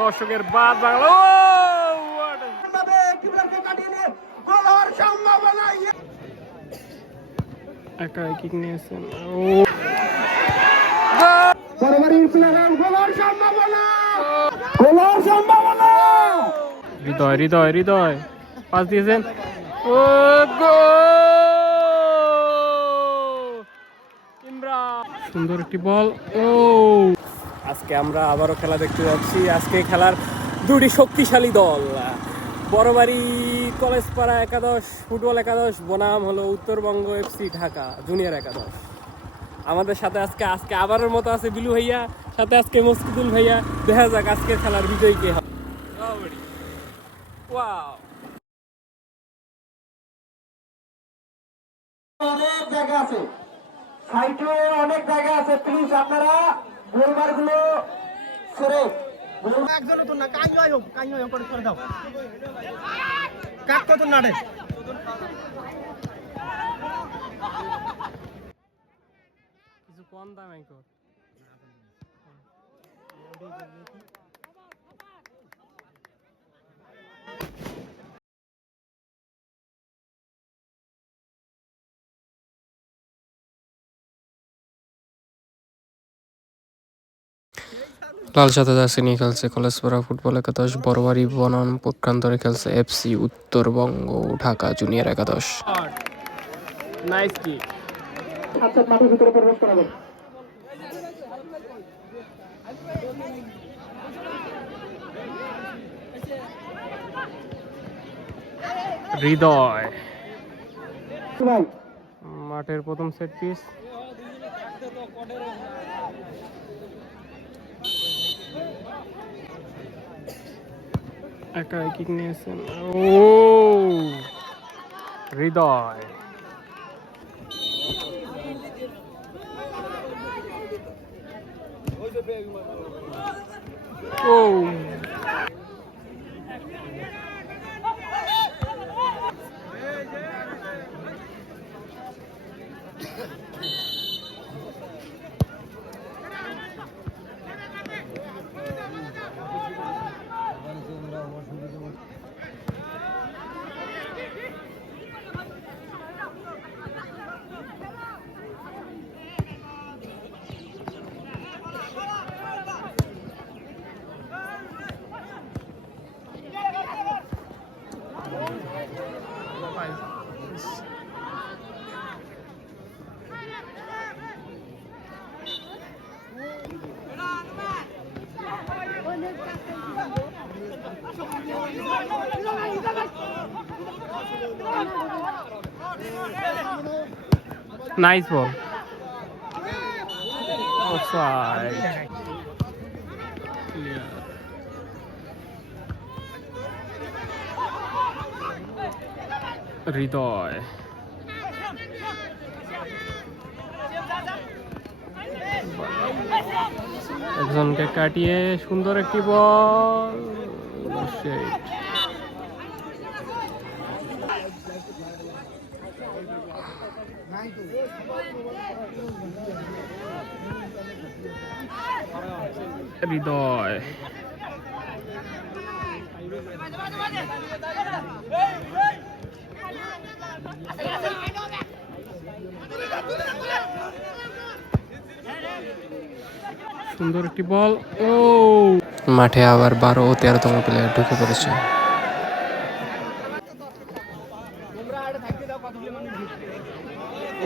দর্শকের বাদ বাংলা একা কিক নিয়েছেন। হৃদয় হৃদয় হৃদয় পাস দিয়েছেন। ও ইমরান, সুন্দর একটি বল। ও আজকে আমরা আবারও খেলা দেখতে যাচ্ছি। আজকে খেলার দুটি শক্তিশালী দল, বড়বাড়ি কলেজপাড়া একাদশ ফুটবল একাদশ বনাম হলো উত্তরবঙ্গ এফসি ঢাকা জুনিয়র একাদশ। আমাদের সাথে আজকে আবারের মতো আছে বিলু ভাইয়া, সাথে আজকে মস্কিদুল ভাইয়া। দেখা যাক আজকের খেলার বিজয়ী কে হবে। অনেক জায়গা আছে, সাইডে অনেক জায়গা আছে, প্লিজ আপনারা গোলমার গুলো ছেড়ে একজন তো না কাই হয় করে দাও কাট কত নাড়ে কিছু কম দামে কর। লাল সাদা জার্সি নিয়ে খেলছে কলেজপাড়া ফুটবল একাদশ, বড়বাড়ি বনাম পক্ষান্তরে খেলছে এফসি উত্তরবঙ্গ ঢাকা জুনিয়র একাদশ। Nice kick. আচ্ছা, মাঠের ভিতরে প্রবেশ করাবেন। হৃদয় মাঠের প্রথম সেট পিস। একা কিক নিয়েছেন। ও হৃদয় ও নাইস বল। অফসাইড। হৃদয় একজনকে কাটিয়ে সুন্দর একটি বল। হৃদয় সুন্দর একটি বল। ও মাঠে আবার 12 ও 13তম প্লেয়ার ঢুকে পড়েছে।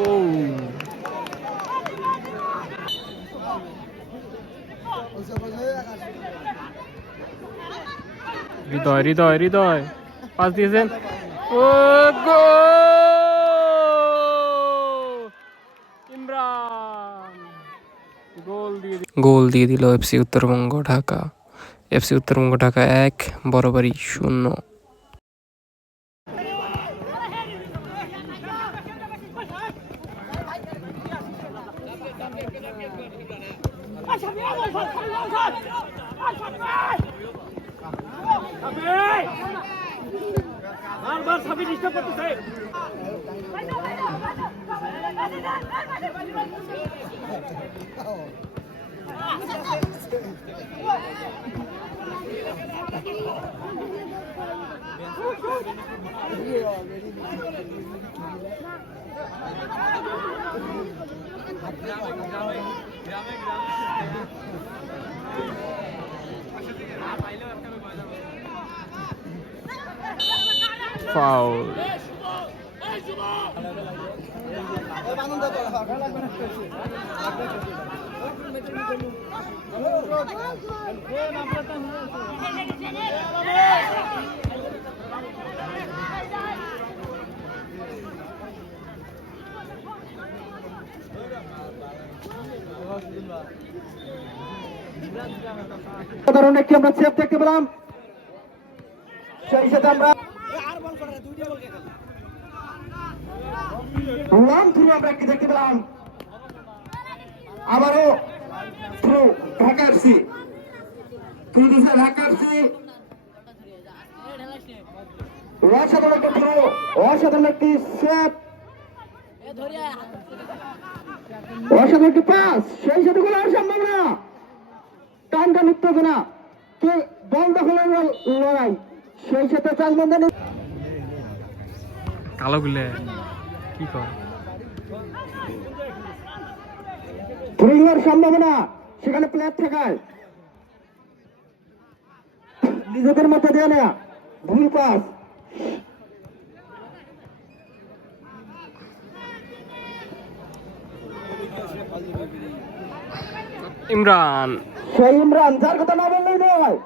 ও হৃদয় হৃদয় হৃদয় পাস দিয়েছেন। ও ইমরান গোল দিয়ে দিল এফসি উত্তরবঙ্গ ঢাকা। এফসি উত্তরবঙ্গ ঢাকা 1, বড়বাড়ি 0। ফাউল। সাধারণ একটি আমরা সেভ দেখতে পেলাম, সেই সাথে আমরা লং থ্রু আমরা একটি দেখতে পেলাম, আবারও থ্রু ঢাকা এফসি, থ্রু দিচ্ছে ঢাকা এফসি। অসাধারণ একটি থ্রু, অসাধারণ একটি সেভ, অসাধারণ একটি পাস, সেই সাথে গোলের সম্ভাবনা, টান টান উত্তেজনা, কে বল দখলের লড়াই, সেই সাথে চাষবন্ধনী কালো গুলে কি কর থ্রিলার সম্ভাবনা, সেখানে প্লেয়ার থাকায় নিজেদের মধ্যে দেওয়া নেয়া, ভুল পাস, ইমরান। সেই ইমরান যার কথা না বললেই নয়,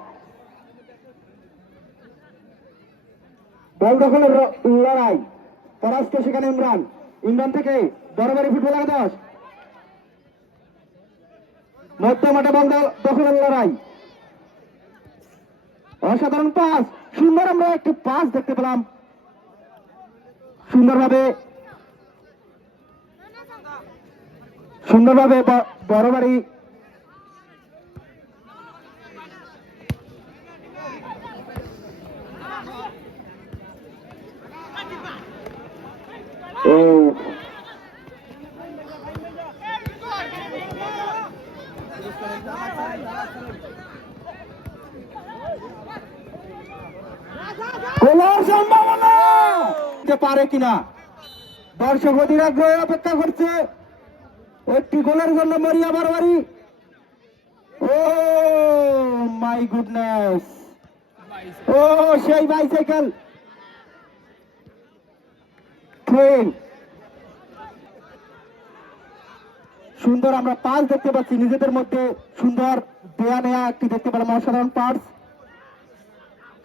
বল দখলের লড়াই, পরাস্ত সেখানে ইমরান, ইমরান থেকে বরাবরই ফুটবল একাদশ, মধ্য মাঠে বল দখলের লড়াই, অসাধারণ পাস, সুন্দর আমরা একটি পাস দেখতে পেলাম, সুন্দরভাবে বরাবরই গোলের সম্ভাবনা পারে কিনা, দর্শক অধীর আগ্রহে অপেক্ষা করছে একটি গোলের জন্য। মরিয়া বারবারি, ও মাই গুডনেস, ও সেই বাইসাইকেল ট্রেন, সুন্দর আমরা পাস দেখতে পাচ্ছি, নিজেদের মধ্যে সুন্দর দেয়া নেয়া একটি দেখতে পেলাম, অসাধারণ পাস,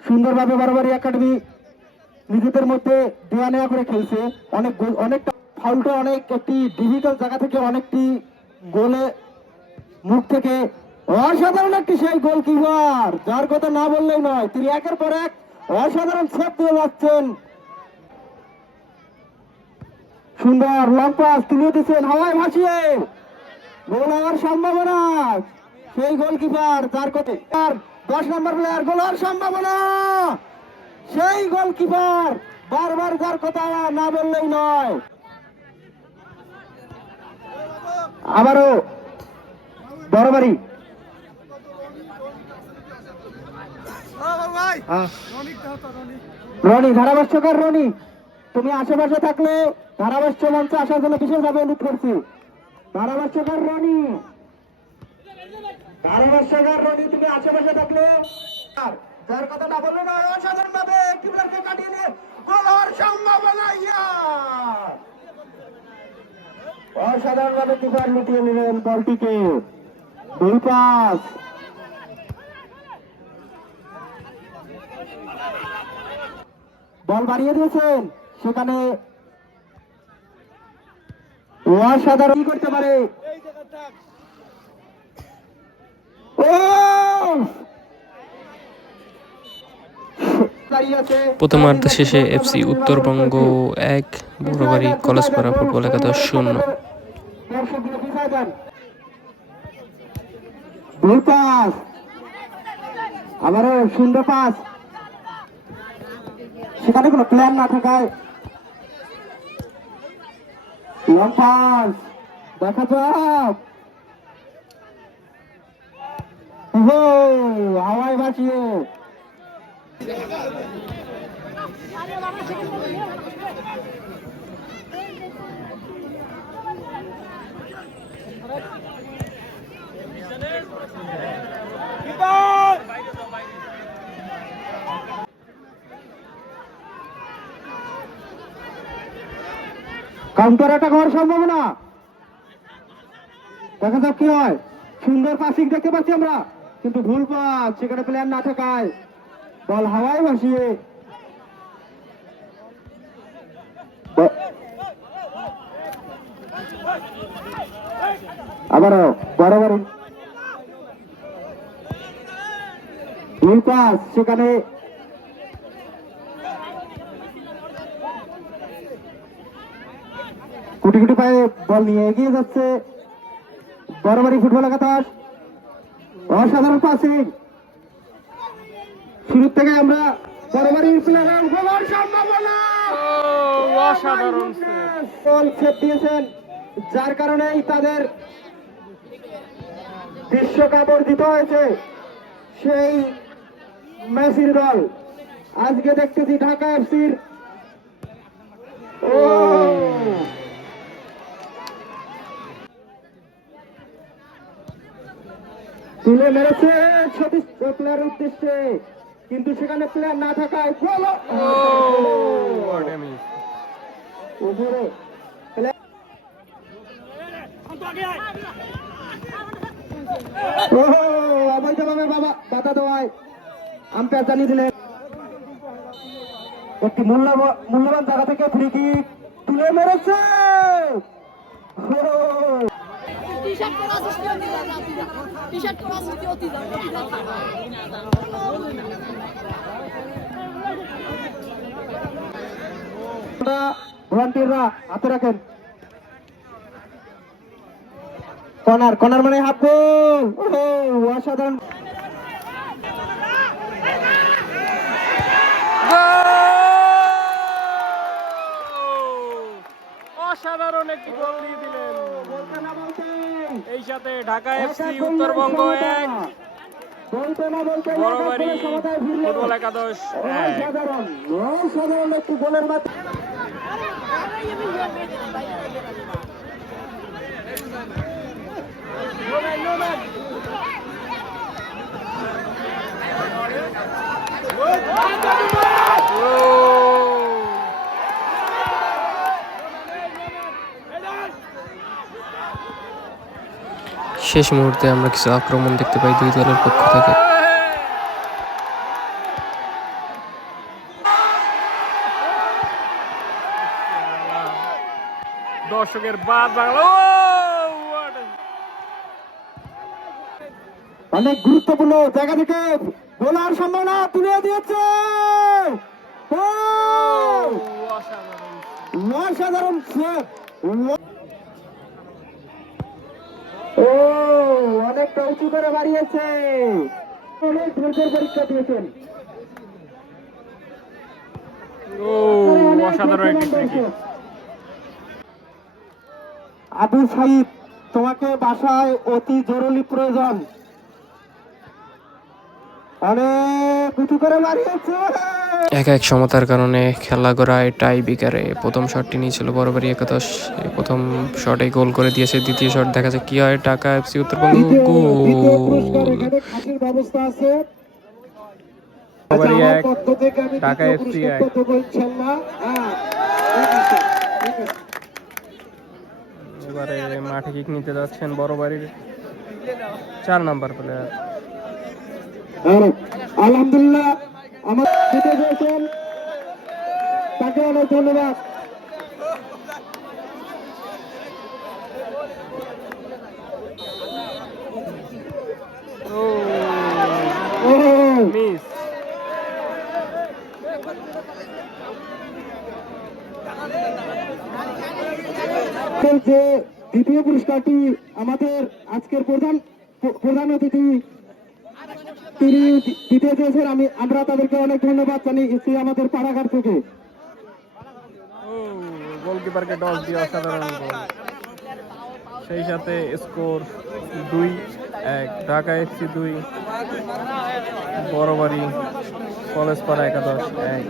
সুন্দরভাবে বারবারি একাডেমি নিজেদের মধ্যে দেয়া নেয়া করে খেলছে, অনেকটা ফাউলটা অনেক একটি ডিফিকাল্ট জায়গা থেকে অনেকটি গোলে মুখ থেকে, অসাধারণ একটি সেই গোলকিপার যার কথা না বললেই নয়, তিনি একের পর এক অসাধারণ সেভ দিয়ে যাচ্ছেন, সুন্দর লং পাস তুলে দিচ্ছেন হাওয়ায় ভাসিয়ে, গোল হওয়ার সম্ভাবনা, সেই গোলকিপার যার কথা 10 নম্বর প্লেয়ার, গোল হওয়ার সম্ভাবনা, সেই গোলকিপার বারবার যার কথা না বললেই নয়, আবারও বরাবরই রনি, ধারাভাষ্যকার রনি, তুমি আশেপাশে থাকলে ধারাভাষ্য মঞ্চে আসার জন্য বিশেষভাবে অনুরোধ করছি। ধারাভাষ্যকার রনি, তুমি আশেপাশে থাকলে যার কথা না বললে নয়, অসাধারণ ভাবে কিপারকে কাটিয়ে নিয়ে গোল হওয়ার সম্ভাবনা, অসাধারণ ভাবে কিপার লুটিয়ে নিলেন বলটিকে, দুই পাস, বল বাড়িয়ে দিয়েছেন, সেখানে অসাধারণ কি করতে পারে, ও প্রথমার্ধ শেষে এফসি উত্তরবঙ্গ 1, বড়বাড়ি কলেজপাড়া ফুটবল একাদশ 0। দুই পাস, আবারও সুন্দর পাস, সেখানে কোনো প্ল্যান না থাকায় লং পাস, দেখা যাক, হাওয়ায় ভাসিয়ে কাউন্টার অ্যাটাক হওয়ার সম্ভাবনা, দেখা যাক কি হয়। সুন্দর পাসিং দেখতে পাচ্ছি আমরা, কিন্তু ভুল পাস, সেখানে প্লেয়ার না থাকায় বল হাওয়ায় ভাসিয়ে আবারও বরাবর ভুল পাস, সেখানে কোটি কোটি পায়ে বল নিয়ে এগিয়ে যাচ্ছে বরাবরই ফুটবল একাদশ। অসাধারণ পাসিং, শুরু থেকে আমরা বরাবরই প্লেয়ার গোলের সম্ভাবনা, অসাধারণ গোল সেভ দিয়েছেন, যার কারণেই তাদের বিশ্বকাপ অর্জিত হয়েছে। সেই মেসির দল আজকে দেখতেছি ঢাকা এফসির তুলে মেরেছে সতীশ প্লেয়ারের উদ্দেশ্যে, কিন্তু সেখানে প্লেয়ার না থাকায় গোল উপরে অবৈধভাবে বাধা দেওয়ায় আম্পায়ার জানিয়ে দিলেন। একটি মূল্যবান জায়গা থেকে ফ্রি কিক তুলে মেরেছে। ভলান্টিয়াররা হাতে রাখেন। কর্নার, কর্নার মানে হাফ গোল। অসাধারণ অসাধারণ একটি গোল দিয়ে দিলেন। এই সাথে ঢাকা এফসি উত্তরবঙ্গ 1, বড়বাড়ি ফুটবল একাদশ 1। অসাধারণ একটি গোলের মাধ্যমে শেষ মুহূর্তে আমরা কিছু আক্রমণ দেখতে পাই দুই দলের পক্ষ থেকে। দর্শকের বাদ বাংলা অনেক গুরুত্বপূর্ণ জায়গা থেকে গোলার সম্ভাবনা তুলে দিয়েছে। অসাধারণ সেভ, অনেকটা উঁচু করে বাড়িয়েছে, অনেক ধৈর্যের পরীক্ষা দিয়েছেন। অসাধারণ একটি ফ্রি কিক। আবু সাইদ, তোমাকে বাসায় অতি জরুরি প্রয়োজন। অনেক উঁচু করে বাড়িয়েছে। 1-1 সমতার কারণে খেলা গড়ায় টাই বিকারে। প্রথম শটটি নিয়েছিল বড়বাড়ি একাদশ, প্রথম শটে গোল করে দিয়েছে। দ্বিতীয় শট দেখা যাক কি হয়। ঢাকা এফসি উত্তরবঙ্গ গোল। ব্যবস্থা আছে বড়বাড়ি 1, ঢাকা এফসি 1। এবারে মাঠে কিক নিতে যাচ্ছেন বড়বাড়ির 4 নাম্বার প্লেয়ার। আলহামদুলিল্লাহ আমার জিতে গিয়েছেন, তাকে অনেক ধন্যবাদ। মিস। যে দ্বিতীয় পুরস্কারটি আমাদের আজকের প্রধান অতিথি তিনি দিতে চেয়েছেন, আমরা তাদেরকে অনেক ধন্যবাদ জানিয়েছি আমাদের পাড়াঘাট থেকে। গোলকিপারকে টস দিয়ে অসাধারণ গোল। সেই সাথে স্কোর 2-1, ঢাকা এফসি 2, বড়বাড়ি কলেজ পাড়া একাদশ 1।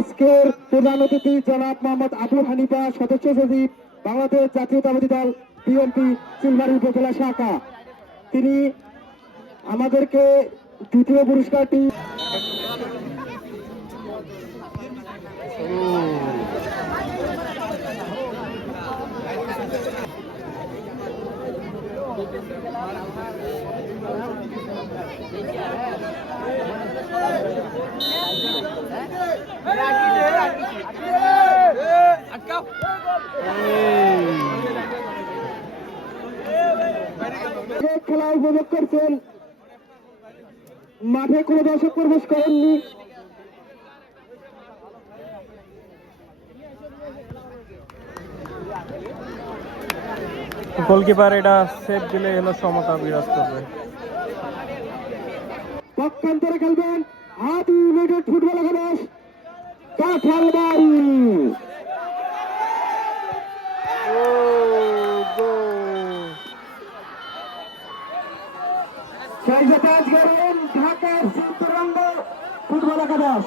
আজকের প্রধান অতিথি জনাব মোহাম্মদ আবু হানিফা, সদস্য সচিব, বাংলাদেশ জাতীয়তাবাদী দল বিএনপি চিলমারী উপজেলা শাখা। তিনি আমাদেরকে দ্বিতীয় পুরস্কারটি খেলা উপভোগ করছেন। মাঠে কোনো দর্শক প্রবেশ করেননি। গোলকিপার এটা সেভ দিলে হলো সমতা বিরাজ করবে। পক্ষান্তরে খেলবেন আদি ইউনাইটেড ফুটবল একাদশ কাঁঠালবাড়ি। ঢাকার চিত্তরঙ্গ ফুটবল একাদশ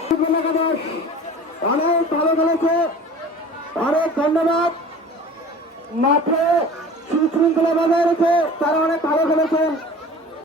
অনেক ভালো খেলেছে, অনেক ধন্যবাদ। মাঠে সুশৃঙ্খলা বজায় রেখে তারা অনেক ভালো খেলেছেন।